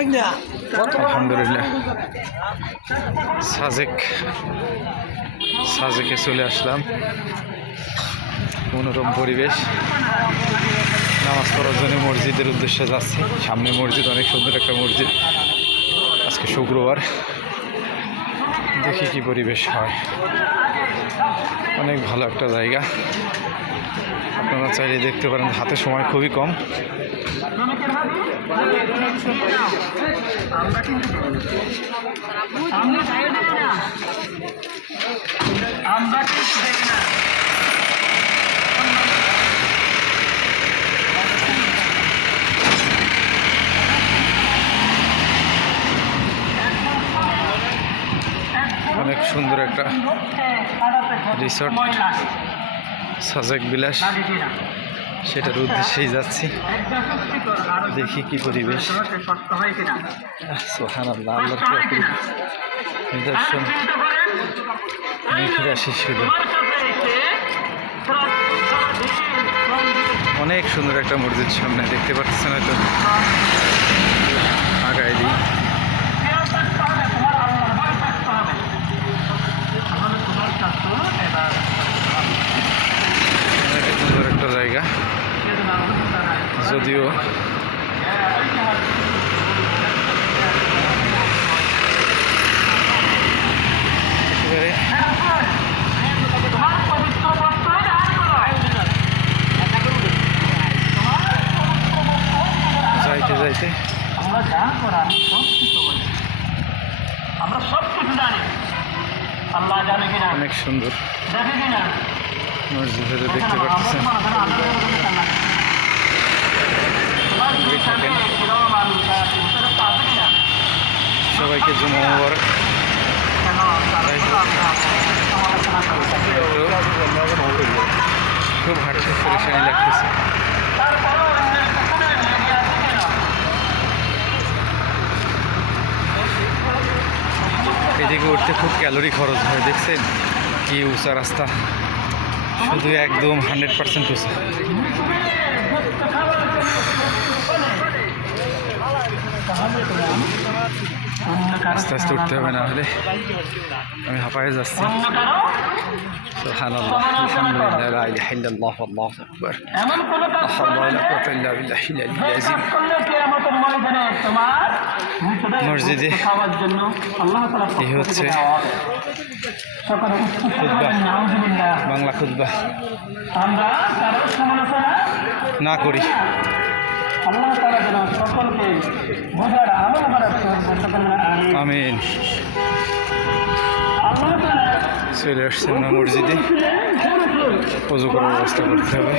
আলহামদুলিল্লাহ। সাজেক। সাজেকে চলে আসলাম। মনোরম পরিবেশ। নামাজ পড়ার জন্য মসজিদের উদ্দেশ্যে যাচ্ছি। সামনে মসজিদ, অনেক সুন্দর একটা মসজিদ। আজকে শুক্রবার। দেখি কি পরিবেশ হয়। অনেক ভালো একটা জায়গা। আপনারা চাইলে দেখতে পারেন, হাতে সময় খুবই কম। অনেক সুন্দর একটা রিসর্ট। সাজেক বিলাস। সেটার উদ্দেশ্যেই যাচ্ছি। দেখি কি পরিবেশ। সোহান আল্লাহ নিদর্শন। আসি অনেক সুন্দর একটা মসজিদ সামনে, দেখতে পাচ্ছেন হয়তো আগায় দিই অনেক সুন্দর একটা জায়গা যদিও। যাইতে যাইতে। আমরা সব জানি কিনা অনেক সুন্দর। দেখে কিনা মসজিদ দেখতে পাচ্ছেন সবাইকে জুমা মুবারক খুব হাঁটতে পরেশানি লাগতেছে এদিকে উঠতে খুব ক্যালোরি খরচ হয় দেখছেন? কি উঁচা রাস্তা। শুধু একদম হান্ড্রেড পার্সেন্ট উঁচা। আস্তে আস্তে উঠতে হবে না হলে আমি হাঁপায়ে যাচ্ছি سبحان الله الحمد لله لا اله الا الله والله اكبر এমন কোন لا حول ولا قوه الا بالله العلي العظيم মসজিদে খাওয়ার জন্য আল্লাহ তাআলা এই হচ্ছে সকালে খুতবা। নাউজুবিল্লাহ বাংলা খুতবা আমরা তাদের সমালোচনা না করি চলে আসছেন না মসজিদে। পুজো করার ব্যবস্থা করতে হবে।